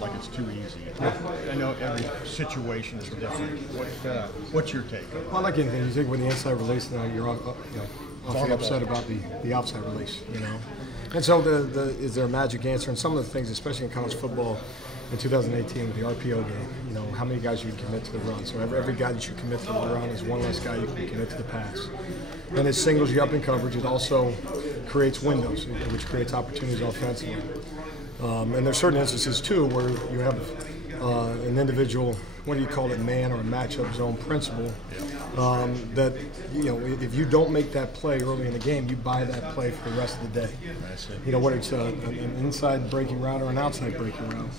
looks like it's too easy. I know every situation is different. What's your take? Well, like anything, you think with the inside release, now you're awfully upset about the outside release, And so is there a magic answer? And some of the things, especially in college football in 2018 with the RPO game, how many guys you can commit to the run. So every guy that you commit to the run is one less guy you can commit to the pass. And it singles you up in coverage. It also creates windows, which creates opportunities offensively. And there's certain instances, too, where you have an individual, what do you call it, man or a matchup zone principle, that, if you don't make that play early in the game, you buy that play for the rest of the day. Whether it's an inside breaking route or an outside breaking route.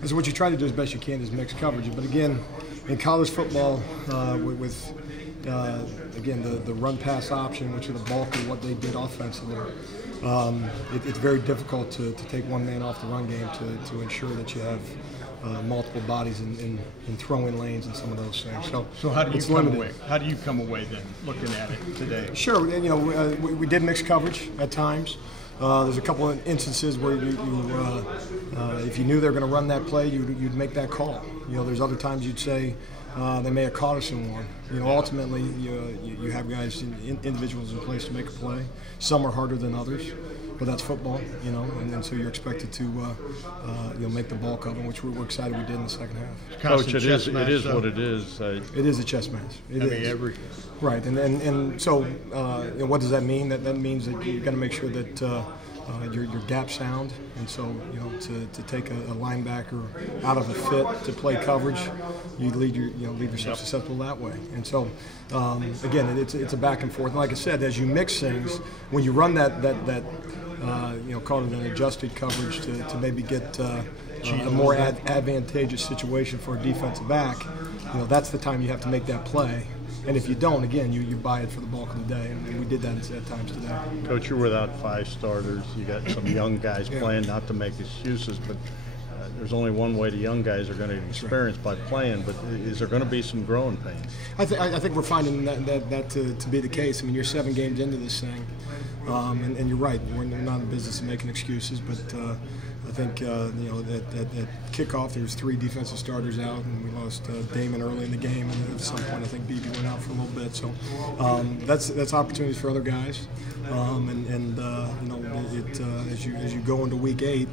And so what you try to do as best you can is mix coverage. But again, in college football, again, the run-pass option, which is the bulk of what they did offensively, it's very difficult to take one man off the run game to ensure that you have multiple bodies in throwing lanes and some of those things. So how do you come away? How do you come away then, looking at it today? Sure, we did mix coverage at times. There's a couple of instances where if you knew they were going to run that play, you'd make that call. There's other times you'd say they may have caught us in one. Ultimately, you have guys, individuals in place to make a play. Some are harder than others, but that's football, and so you're expected to make the bulk of them, which we're excited we did in the second half. Coach, it is what it is. It is a chess match. It is. Right, and so what does that mean? That means that you've got to make sure that your gap sound, and so to take a linebacker out of a fit to play coverage, you leave yourself susceptible that way. And so again, it's a back and forth. And like I said, as you mix things, when you run that call it an adjusted coverage to maybe get a more advantageous situation for a defensive back, that's the time you have to make that play. And if you don't, again, you buy it for the bulk of the day, and we did that at times today. Coach, you're without 5 starters. You got some young guys playing, not to make excuses, but there's only one way the young guys are going to experience by playing. But is there going to be some growing pains? I think we're finding that to be the case. I mean, you're 7 games into this thing, and you're right. We're not in the business of making excuses, but I think at kickoff there was 3 defensive starters out, and we lost Damon early in the game, and at some point I think BB went out for a little bit. So that's opportunities for other guys, as you go into week 8,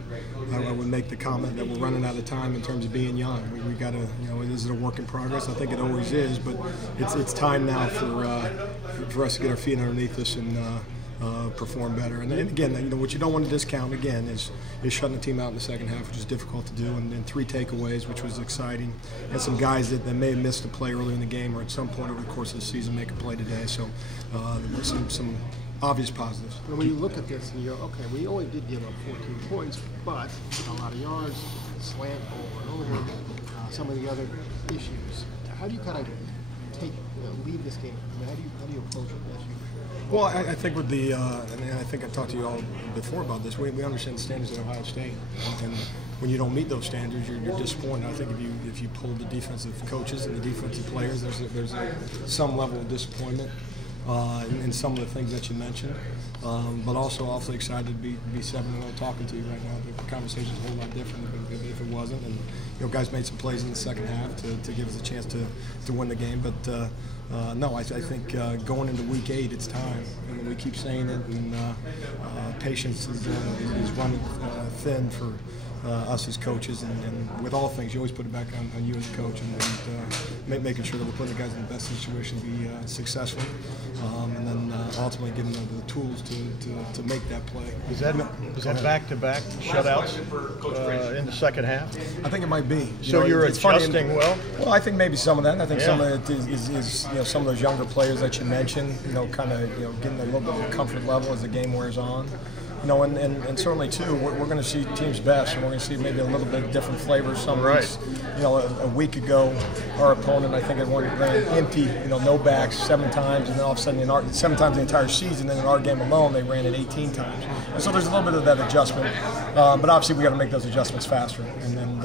I would make the comment that we're running out of time in terms of being young. We got to, is it a work in progress? I think it always is, but it's time now for us to get our feet underneath us and perform better. And again, what you don't want to discount again is shutting the team out in the second half, which is difficult to do, and then 3 takeaways, which was exciting, and some guys that may have missed a play early in the game or at some point over the course of the season make a play today. So there were some obvious positives. And when you look at this and you go, okay, we only did give up 14 points, but a lot of yards, slant over and over, some of the other issues. How do you kind of lead this game? I mean, how do you approach it as you? Well, I think with the, and I think I talked to you all before about this. We understand the standards at Ohio State, and when you don't meet those standards, you're disappointed. I think if you pull the defensive coaches and the defensive players, there's some level of disappointment in some of the things that you mentioned. But also awfully excited to be 7-0 talking to you right now. The conversation's a whole lot different if it wasn't. And guys made some plays in the second half to give us a chance to win the game. But no, I think going into week 8, it's time. And we keep saying it, and patience is running thin for us as coaches, and with all things, you always put it back on you as a coach, and making sure that we're putting the guys in the best situation to be successful, and then ultimately giving them the tools to make that play. Is that back-to-back shutouts in the second half? I think it might be. So you're adjusting well? Well, I think maybe some of that. And I think some of it is some of those younger players that you mentioned, kind of getting a little bit of a comfort level as the game wears on. And certainly too, we're going to see teams best, and we're going to see maybe a little bit different flavors. Some weeks, a week ago, our opponent, I think, had ran empty, no backs 7 times, and then all of a sudden, 7 times the entire season. And in our game alone, they ran it 18 times. And so there's a little bit of that adjustment, but obviously we got to make those adjustments faster. And then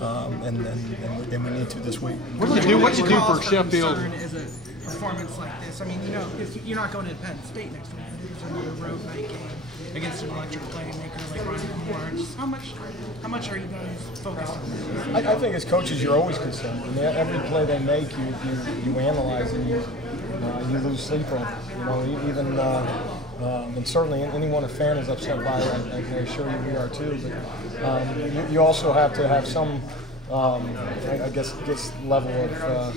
and we need to this week. What do you do for Sheffield? Is a performance like this? I mean, you know, you're not going to Penn State next week. It's another road night game against an electric playmaker like Ronnie Lawrence. How much are you guys focused on this? I think as coaches, you're always concerned. I mean, every play they make, you analyze and you lose sleep over. You know, even and certainly anyone a fan is upset by it. I can assure you we are too. But you also have to have some, I guess, level of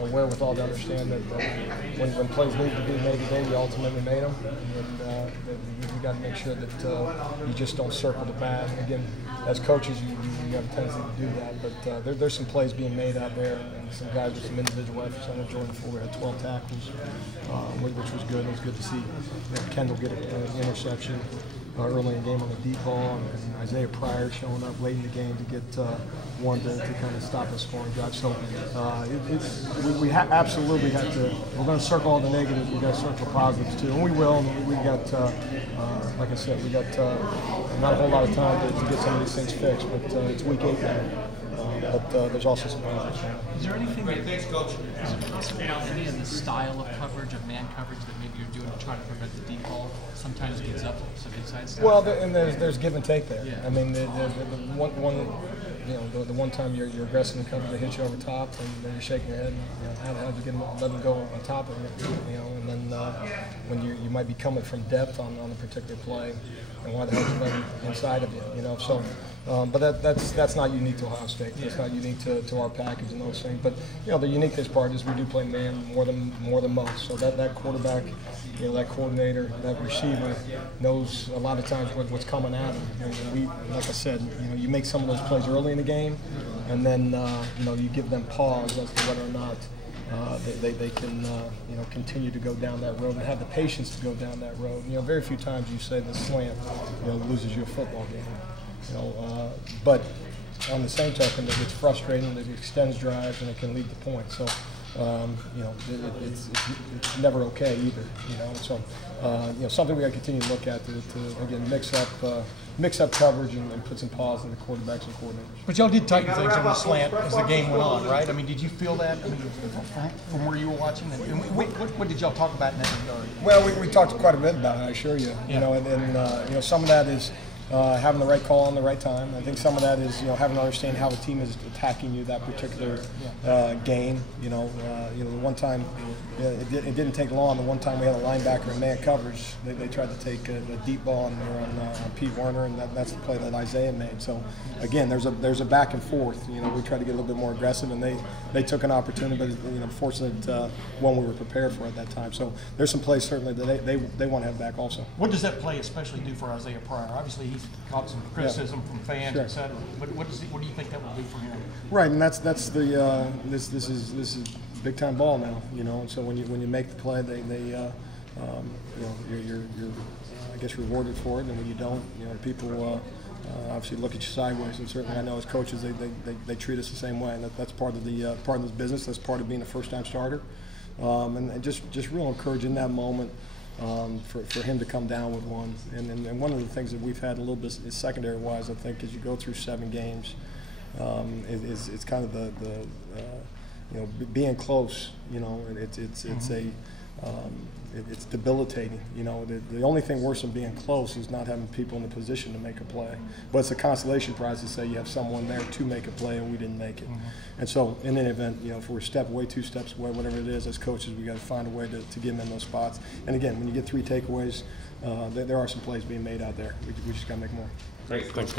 a wherewithal to understand that when plays need to be made today, you ultimately made them, and you got to make sure that you just don't circle the bat. And again, as coaches, you have a tendency to do that, but there's some plays being made out there, and some guys with some individual efforts. I know Jordan Fuller had 12 tackles, which was good. It was good to see Kendall get an interception early in the game on the deep ball, and Isaiah Pryor showing up late in the game to get one to kind of stop a scoring drive. So we absolutely have to. We're going to circle all the negatives. We got to circle positives too, and we will. And we got, like I said, we got not a whole lot of time to get some of these things fixed. But it's week 8 now. But there's also some positives. Is there anything that, is it possible any of the style of coverage, of man coverage, that maybe you're doing to try to prevent the deep ball sometimes gets up some inside stuff? Well, and there's give and take there. Yeah. I mean, the one time you're aggressive in coverage, they hit you over top, and then you're shaking your head. And, how do you let them go on top of it? And then when you might be coming from depth on a particular play, and why the hell you let them inside of you? So. But that's not unique to Ohio State. It's not unique to our package and those things. But the uniqueness part is we do play man more than most. So that quarterback, that coordinator, that receiver knows a lot of times what's coming at him. We, like I said, you make some of those plays early in the game, and then you give them pause as to whether or not they can continue to go down that road and have the patience to go down that road. Very few times you say the slant loses you a football game. But on the same token, it gets frustrating, it extends drives, and it can lead to points. So, it's never okay either. So, something we got to continue to look at to again mix up coverage and put some pause in the quarterbacks and coordinators. But y'all did tighten things on the slant as the game went on, right? I mean, did you feel that? I mean, from where you were watching, and what did y'all talk about in that regard? Well, we talked quite a bit about it, I assure you. And some of that is. Having the right call on the right time. I think some of that is having to understand how the team is attacking you that particular game. The one time it didn't take long. The one time we had a linebacker in man coverage, they tried to take a deep ball on Pete Werner, and that's the play that Isaiah made. So again, there's a back and forth. We tried to get a little bit more aggressive, and they took an opportunity, but fortunate one we were prepared for at that time. So there's some plays certainly that they want to have back also. What does that play especially do for Isaiah Pryor? Obviously, he's caught some criticism from fans, sure. etc. But what do you think that will do for him? Right, and that's the this is big time ball now, And so when you make the play, you're I guess rewarded for it, and when you don't, people obviously look at you sideways. And certainly, I know as coaches, they treat us the same way, and that's part of the part of this business. That's part of being a first-time starter, and just real encouraging that moment. For him to come down with one, and one of the things that we've had a little bit is secondary-wise, I think, as you go through 7 games, it's kind of the being close. It's debilitating. The only thing worse than being close is not having people in the position to make a play. But it's a consolation prize to say you have someone there to make a play and we didn't make it. Mm-hmm. And so in any event, if we're a step away, 2 steps away, whatever it is, as coaches, we got to find a way to get them in those spots. And again, when you get 3 takeaways, there are some plays being made out there. We just got to make more. Great, thanks.